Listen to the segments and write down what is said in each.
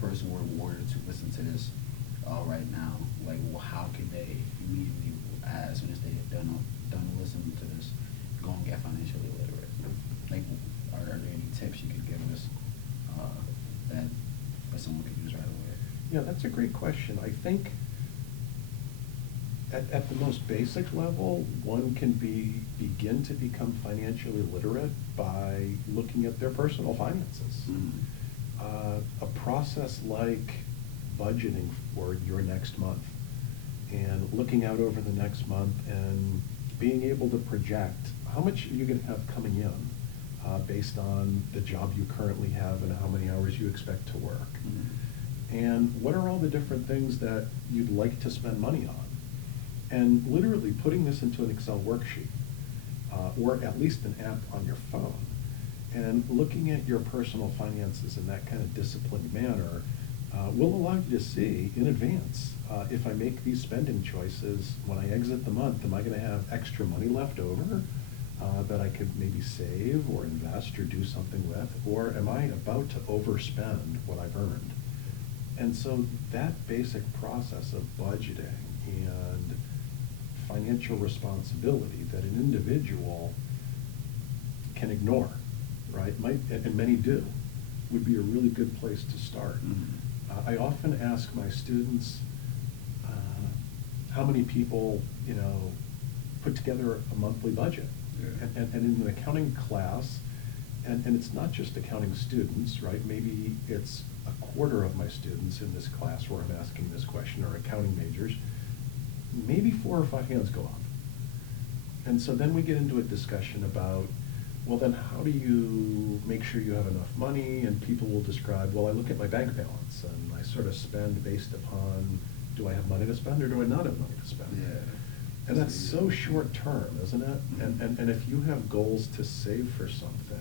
person were to listen to this right now, like, well, how can they immediately, as soon as they have done listening to this, go and get financially literate? Like, are there any tips you could give us that someone could use right away? Yeah, that's a great question. I think at the most basic level, one can begin to become financially literate by looking at their personal finances. A process like budgeting for your next month and looking out over the next month and being able to project how much you're going to have coming in based on the job you currently have and how many hours you expect to work. And what are all the different things that you'd like to spend money on? And literally putting this into an Excel worksheet, or at least an app on your phone, and looking at your personal finances in that kind of disciplined manner will allow you to see in advance, if I make these spending choices, when I exit the month, am I going to have extra money left over that I could maybe save or invest or do something with, or am I about to overspend what I've earned? And so that basic process of budgeting and financial responsibility that an individual can ignore, right, and many do, would be a really good place to start. I often ask my students how many people, put together a monthly budget. And in an accounting class, and it's not just accounting students, right? Maybe it's a quarter of my students in this class where I'm asking this question are accounting majors. Maybe 4 or 5 hands go up. And so then we get into a discussion about, well, then how do you make sure you have enough money? And people will describe, well, I look at my bank balance and I sort of spend based upon, do I have money to spend or do I not have money to spend? And that's so short term, isn't it? And if you have goals to save for something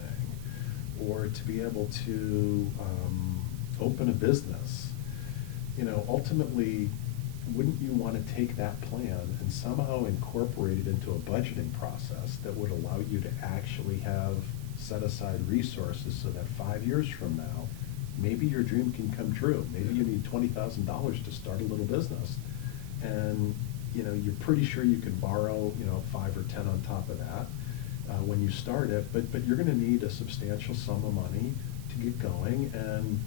or to be able to open a business, ultimately, wouldn't you want to take that plan and somehow incorporate it into a budgeting process that would allow you to actually have set aside resources so that 5 years from now, maybe your dream can come true. Maybe you need $20,000 to start a little business. And you're pretty sure you can borrow 5 or 10 on top of that when you start it, but you're going to need a substantial sum of money to get going. And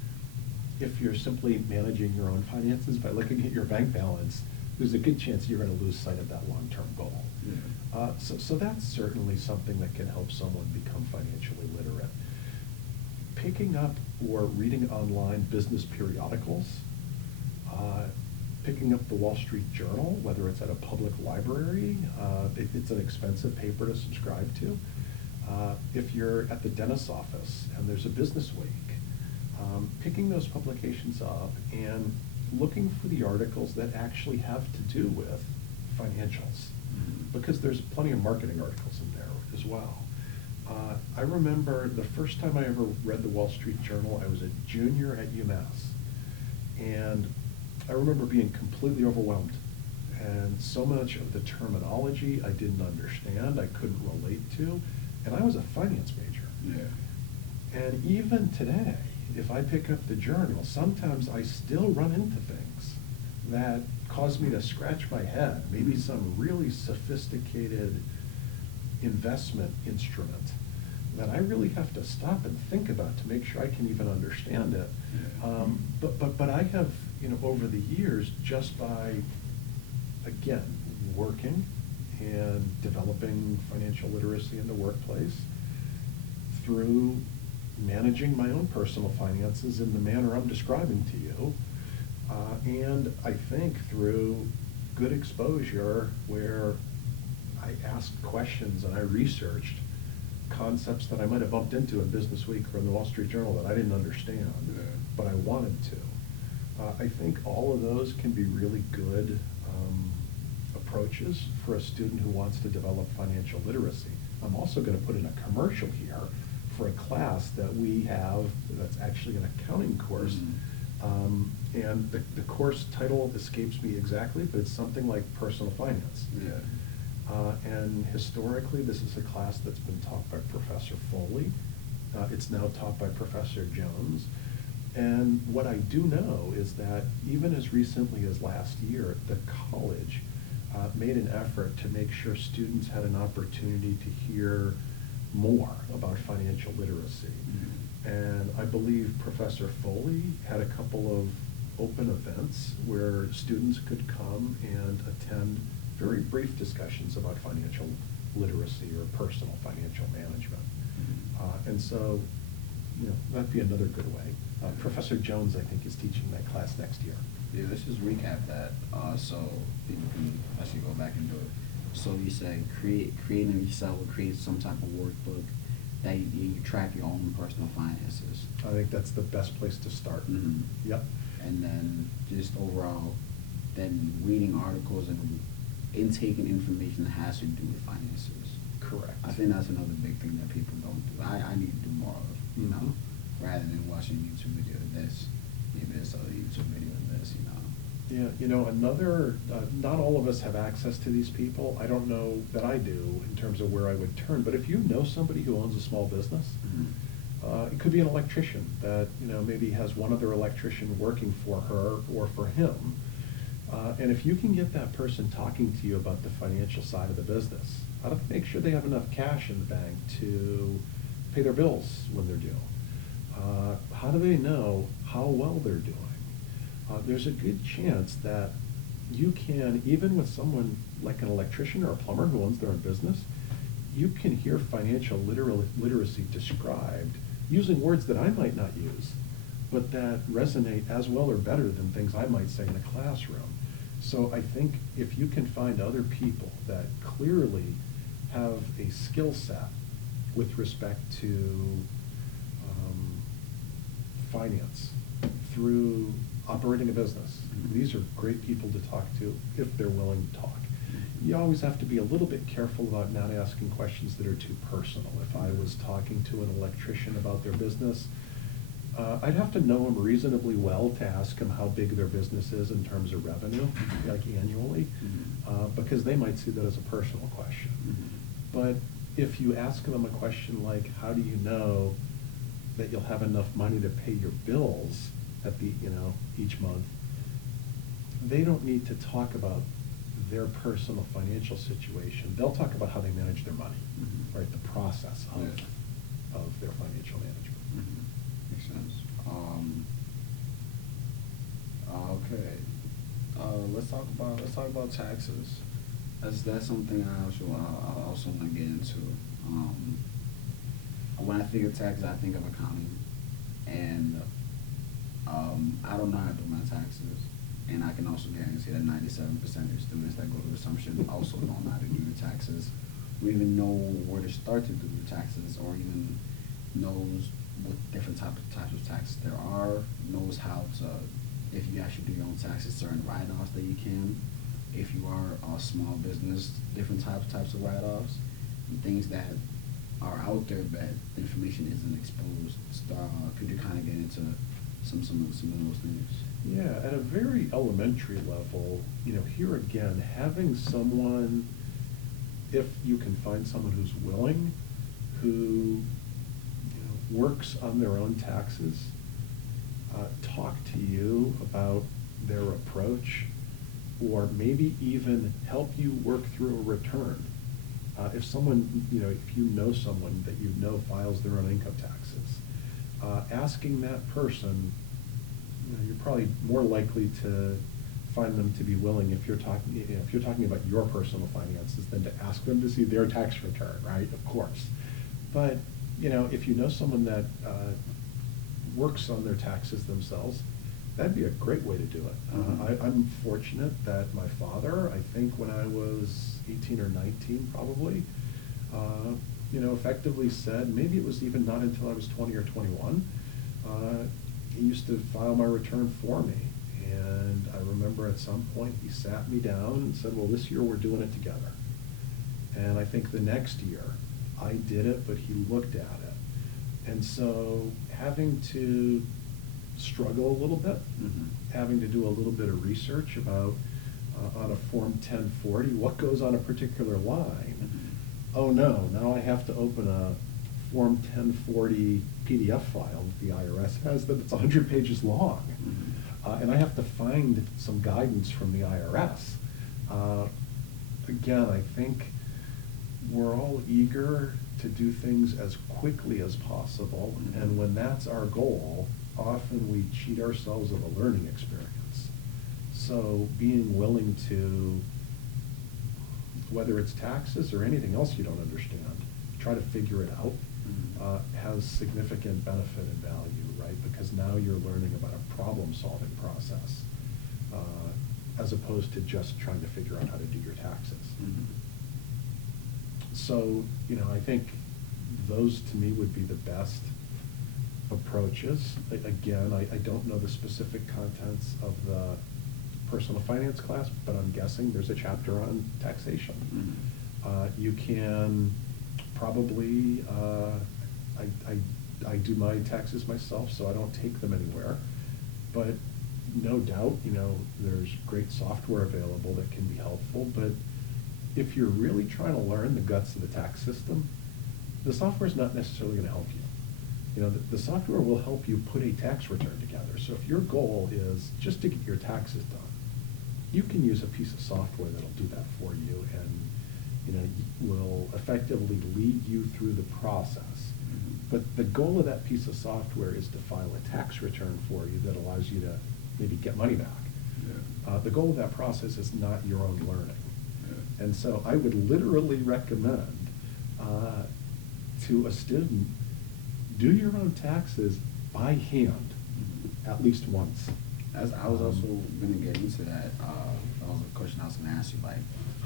if you're simply managing your own finances by looking at your bank balance, there's a good chance you're going to lose sight of that long-term goal. So that's certainly something that can help someone become financially literate. Picking up or reading online business periodicals, picking up the Wall Street Journal, whether it's at a public library, it's an expensive paper to subscribe to. If you're at the dentist's office and there's a business week, picking those publications up and looking for the articles that actually have to do with financials, because there's plenty of marketing articles in there as well. I remember the first time I ever read the Wall Street Journal, I was a junior at UMass, and I remember being completely overwhelmed, and so much of the terminology I didn't understand, I couldn't relate to, and I was a finance major. And even today, if I pick up the journal, sometimes I still run into things that cause me to scratch my head, maybe some really sophisticated investment instrument that I really have to stop and think about to make sure I can even understand it. But I have, over the years, just by, again, working and developing financial literacy in the workplace, through managing my own personal finances in the manner I'm describing to you, and I think through good exposure where I asked questions and I researched concepts that I might have bumped into in Business Week or in the Wall Street Journal that I didn't understand, but I wanted to. I think all of those can be really good approaches for a student who wants to develop financial literacy. I'm also going to put in a commercial here for a class that we have that's actually an accounting course. And the course title escapes me exactly, but it's something like personal finance. And historically, this is a class that's been taught by Professor Foley. It's now taught by Professor Jones. And what I do know is that even as recently as last year, the college made an effort to make sure students had an opportunity to hear more about financial literacy. Mm-hmm. And I believe Professor Foley had a couple of open events where students could come and attend very brief discussions about financial literacy or personal financial management. Mm-hmm. And so, that'd be another good way. Professor Jones, I think, is teaching that class next year. Yeah, let's just recap that, so people can actually go back and do it. So you said creating yourself or create some type of workbook that you track your own personal finances. I think that's the best place to start. Mm-hmm. Yep. And then just overall, then reading articles and intaking information that has to do with finances. Correct. I think that's another big thing that people don't do. I need to do more of, Mm-hmm. rather than watching a YouTube video of this, maybe this other YouTube video of this, Yeah, another, not all of us have access to these people. I don't know that I do in terms of where I would turn, but if you know somebody who owns a small business, Mm-hmm. it could be an electrician that, maybe has one other electrician working for her or for him. And if you can get that person talking to you about the financial side of the business, how do they make sure they have enough cash in the bank to pay their bills when they're due? How do they know how well they're doing? There's a good chance that you can, even with someone like an electrician or a plumber who owns their own business, you can hear financial literacy described using words that I might not use, but that resonate as well or better than things I might say in a classroom. So I think if you can find other people that clearly have a skill set with respect to finance through operating a business, these are great people to talk to if they're willing to talk. You always have to be a little bit careful about not asking questions that are too personal. If I was talking to an electrician about their business, I'd have to know them reasonably well to ask them how big their business is in terms of revenue, like annually, because they might see that as a personal question. But if you ask them a question like, how do you know that you'll have enough money to pay your bills at the, each month, they don't need to talk about their personal financial situation. They'll talk about how they manage their money, right? The process of their financial management. Makes sense. Okay. Let's talk about taxes. That's something I also want to get into. When I think of taxes, I think of accounting, and I don't know how to do my taxes. And I can also guarantee that 97% of students that go to Assumption also don't know how to do the taxes, or even know where to start to do the taxes, or even knows what different types of taxes there are, knows how to, if you actually do your own taxes, certain write-offs that you can, if you are a small business, different types of write-offs, and things that are out there, but the information isn't exposed. Could you kind of get into some of those things? Yeah, at a very elementary level, here again, having someone, if you can find someone who's willing, who works on their own taxes, talk to you about their approach, or maybe even help you work through a return. If someone, if you know someone that files their own income taxes, asking that person, you're probably more likely to find them to be willing if you're talking about your personal finances than to ask them to see their tax return, right? Of course. But, if you know someone that works on their taxes themselves, that'd be a great way to do it. I'm fortunate that my father, I think when I was 18 or 19 probably, effectively said, maybe it was even not until I was 20 or 21, he used to file my return for me. And I remember at some point he sat me down and said, well, this year we're doing it together. And I think the next year I did it, but he looked at it. And so having to struggle a little bit, having to do a little bit of research about on a Form 1040, what goes on a particular line. Oh no, now I have to open a Form 1040 PDF file that the IRS has that's 100 pages long. And I have to find some guidance from the IRS. Again, I think we're all eager to do things as quickly as possible, and when that's our goal, often we cheat ourselves of a learning experience. So being willing to, whether it's taxes or anything else you don't understand, try to figure it out, has significant benefit and value, right? Because now you're learning about a problem-solving process, as opposed to just trying to figure out how to do your taxes. So, you know, I think those to me would be the best approaches. Again, I don't know the specific contents of the personal finance class, but I'm guessing there's a chapter on taxation. You can probably, I do my taxes myself, so I don't take them anywhere. But no doubt, you know, there's great software available that can be helpful, but if you're really trying to learn the guts of the tax system, the software is not necessarily going to help you. You know, the software will help you put a tax return together. So if your goal is just to get your taxes done, you can use a piece of software that'll do that for you, and you know, will effectively lead you through the process. But the goal of that piece of software is to file a tax return for you that allows you to maybe get money back. The goal of that process is not your own learning. And so I would literally recommend to a student, do your own taxes by hand at least once. As I was also going to get into that, that was a question I was going to ask you, like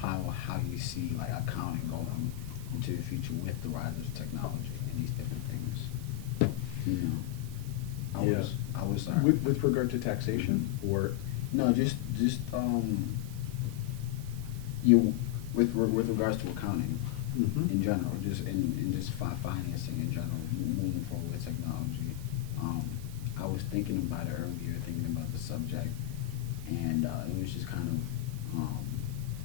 how you see like accounting going into the future with the rise of technology and these different things. You know, I was sorry. With regard to taxation, or no, just you with regards to accounting in general, just in just financing in general, moving forward with technology. I was thinking about it earlier, thinking about the subject, and it was just kind of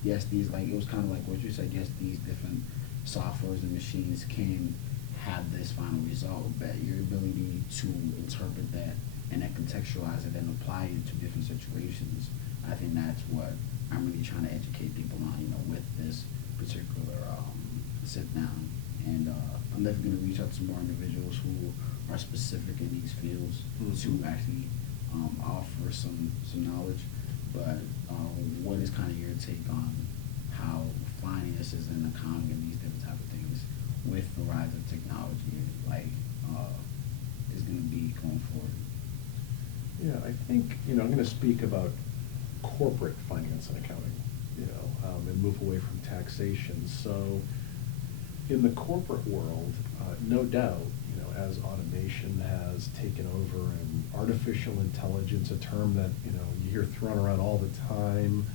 yes, these like it was kind of like what you said. Yes, these different softwares and machines can have this final result, but your ability to interpret that and then contextualize it and apply it to different situations, I think that's what I'm really trying to educate people on, you know, with this particular sit down. And I'm definitely going to reach out to more individuals who are specific in these fields to actually offer some knowledge. But what is kind of your take on how finances and accounting and these different type of things with the rise of technology, like, is going to be going forward? Yeah, I think, you know, I'm going to speak about corporate finance and accounting, you know, and move away from taxation. So in the corporate world, no doubt, you know, as automation has taken over and artificial intelligence, a term that, you know, you hear thrown around all the time,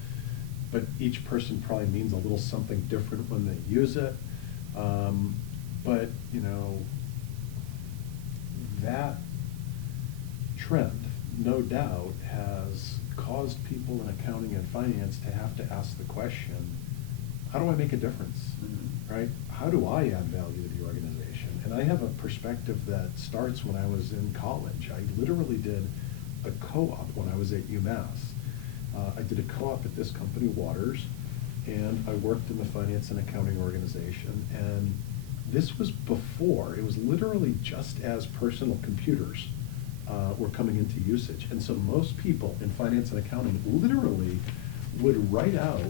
but each person probably means a little something different when they use it. But, you know, that trend, no doubt, has caused people in accounting and finance to have to ask the question, how do I make a difference, right? How do I add value to the organization? And I have a perspective that starts when I was in college. I literally did a co-op when I was at UMass. I did a co-op at this company, Waters, and I worked in the finance and accounting organization. And this was before, it was literally just as personal computers were coming into usage. And so most people in finance and accounting literally would write out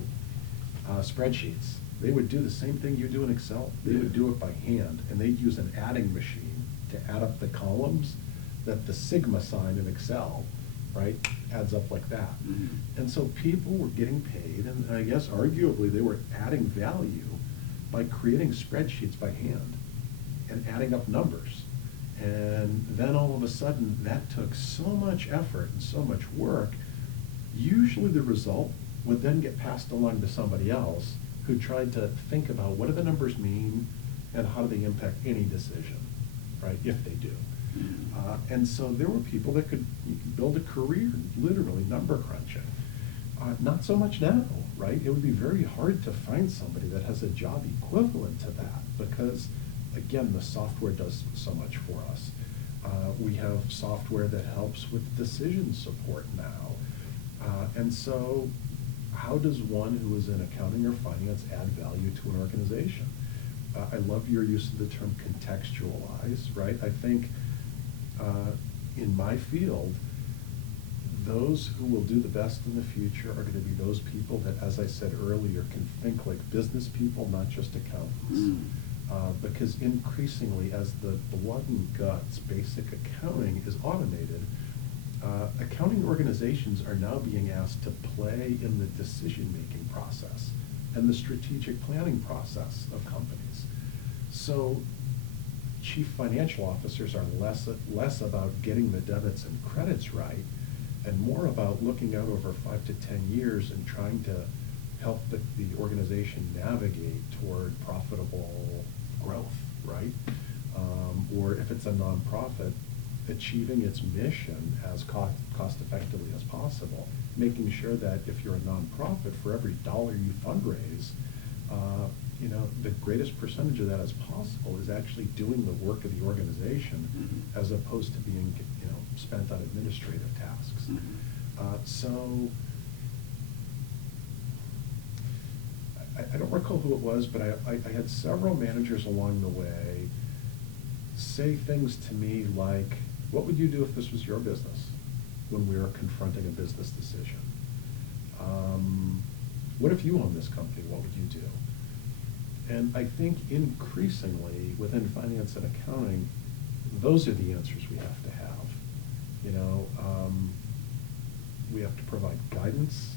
spreadsheets. They would do the same thing you do in Excel. They would do it by hand, and they'd use an adding machine to add up the columns that the sigma sign in Excel, right, adds up like that. And so people were getting paid, and I guess arguably they were adding value by creating spreadsheets by hand and adding up numbers. And then all of a sudden, that took so much effort and so much work. Usually the result would then get passed along to somebody else who tried to think about what do the numbers mean and how do they impact any decision, right, if they do. And so there were people that could build a career literally number crunching. Not so much now, right? It would be very hard to find somebody that has a job equivalent to that, because again, the software does so much for us. We have software that helps with decision support now. And so how does one who is in accounting or finance add value to an organization? I love your use of the term contextualize, right? I think in my field, those who will do the best in the future are going to be those people that, as I said earlier, can think like business people, not just accountants. Because increasingly, as the blood and guts basic accounting is automated, accounting organizations are now being asked to play in the decision-making process and the strategic planning process of companies. So chief financial officers are less about getting the debits and credits right and more about looking out over 5 to 10 years and trying to help the organization navigate toward profitable growth, right? Or if it's a nonprofit, achieving its mission as cost effectively as possible, making sure that if you're a nonprofit, for every dollar you fundraise, you know, the greatest percentage of that as possible is actually doing the work of the organization as opposed to being, you know, spent on administrative tasks. So I don't recall who it was, but I had several managers along the way say things to me like, what would you do if this was your business when we were confronting a business decision? What if you owned this company? What would you do? And I think increasingly within finance and accounting, those are the answers we have to have. You know, we have to provide guidance,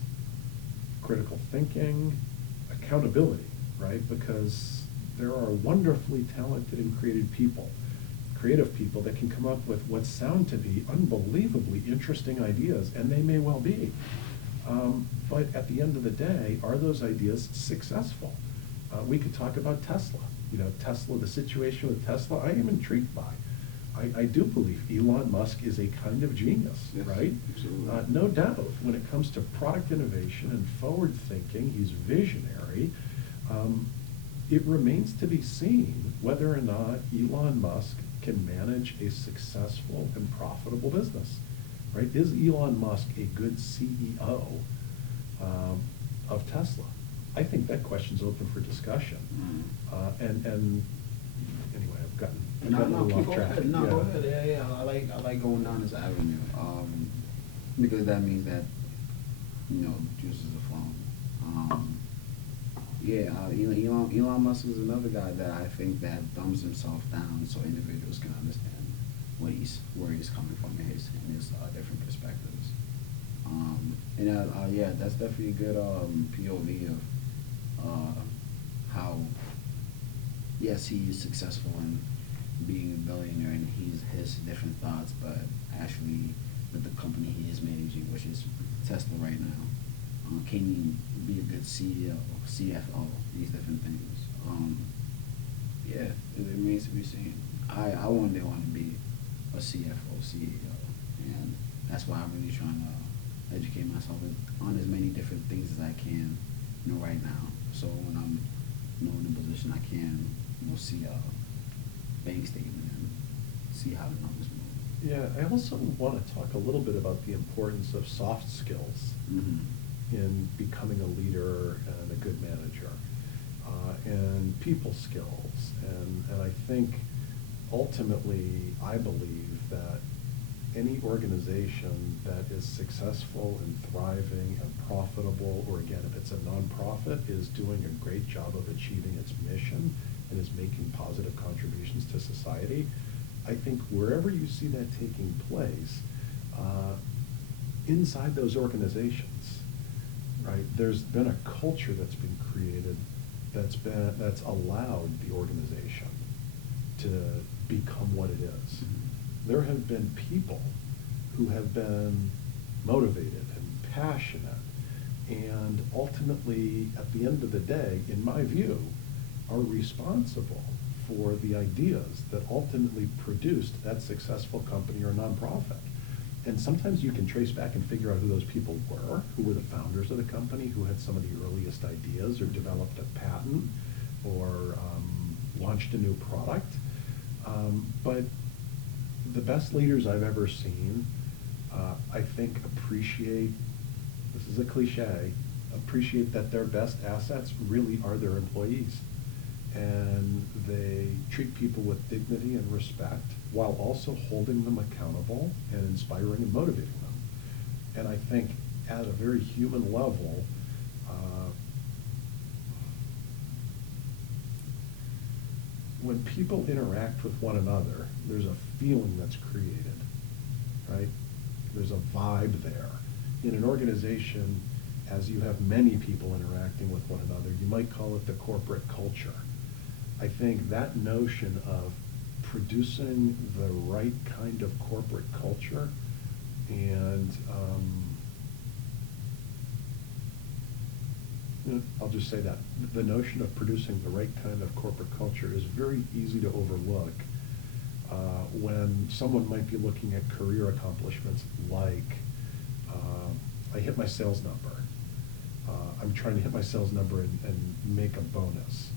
critical thinking, accountability, right? Because there are wonderfully talented and creative people that can come up with what sound to be unbelievably interesting ideas, and they may well be. But at the end of the day, are those ideas successful? We could talk about Tesla. You know, Tesla, the situation with Tesla, I am intrigued by. I do believe Elon Musk is a kind of genius, yes, right? No doubt. When it comes to product innovation and forward thinking, he's visionary. It remains to be seen whether or not Elon Musk can manage a successful and profitable business, right? Is Elon Musk a good CEO of Tesla? I think that question's open for discussion. And anyway, I've gotten a little off track. Go ahead. Yeah. I like going down this avenue because that means that, you know, juices are flowing. Elon Musk is another guy that I think that dumbs himself down so individuals can understand where he's coming from and his different perspectives. That's definitely a good POV of how, yes, he is successful in being a billionaire and his different thoughts, but actually with the company he is managing, which is Tesla right now, can he be a good CEO, CFO, these different things? It remains to be seen. I one day want to be a CFO, CEO, and that's why I'm really trying to educate myself on as many different things as I can, you know, right now. So when I'm, you know, in a position I can, you know, see a bank statement and see how the numbers move. Yeah, I also want to talk a little bit about the importance of soft skills in becoming a leader and a good manager, and people skills. And I think ultimately, I believe that any organization that is successful and thriving and profitable, or again, if it's a nonprofit, is doing a great job of achieving its mission and is making positive contributions to society. I think wherever you see that taking place, inside those organizations, right, there's been a culture that's been created that's allowed the organization to become what it is. There have been people who have been motivated and passionate, and ultimately, at the end of the day, in my view, are responsible for the ideas that ultimately produced that successful company or nonprofit. And sometimes you can trace back and figure out who those people were, who were the founders of the company, who had some of the earliest ideas or developed a patent or launched a new product. But the best leaders I've ever seen, I think, appreciate, this is a cliche, appreciate that their best assets really are their employees. And they treat people with dignity and respect while also holding them accountable and inspiring and motivating them. And I think at a very human level, when people interact with one another, there's a feeling that's created, right? There's a vibe there. In an organization, as you have many people interacting with one another, you might call it the corporate culture. I think that notion of producing the right kind of corporate culture and I'll just say that the notion of producing the right kind of corporate culture is very easy to overlook when someone might be looking at career accomplishments like I hit my sales number. I'm trying to hit my sales number and make a bonus.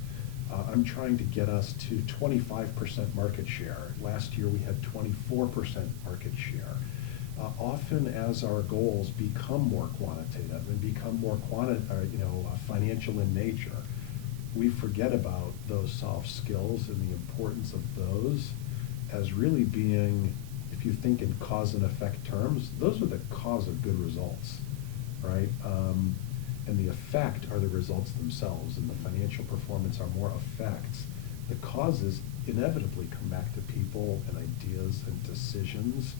I'm trying to get us to 25% market share. Last year we had 24% market share. Often as our goals become more quantitative and become more financial in nature, we forget about those soft skills and the importance of those as really being, if you think in cause and effect terms, those are the cause of good results, right? And the effect are the results themselves, and the financial performance are more effects. The causes inevitably come back to people and ideas and decisions.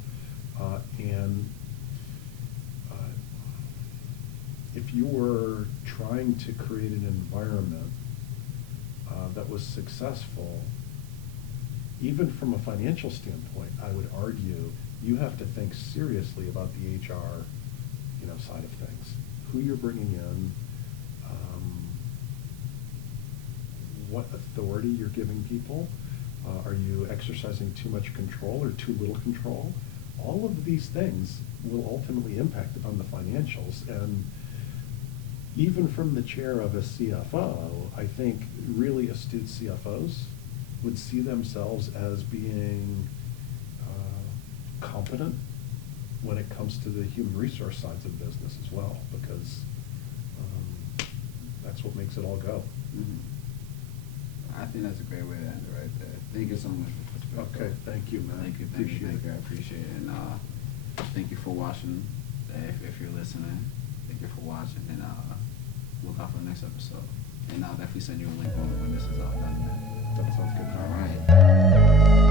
If you were trying to create an environment that was successful, even from a financial standpoint, I would argue you have to think seriously about the HR, side of things. Who you're bringing in, what authority you're giving people. Are you exercising too much control or too little control? All of these things will ultimately impact upon the financials. And even from the chair of a CFO, I think really astute CFOs would see themselves as being competent when it comes to the human resource sides of business as well, because that's what makes it all go. I think that's a great way to end it right there. Thank you so much for perspective. Okay, thank you, man. Thank you. I appreciate it. And thank you for watching. If you're listening, thank you for watching. And look out for the next episode. And I'll definitely send you a link when this is all done. That sounds good. All right.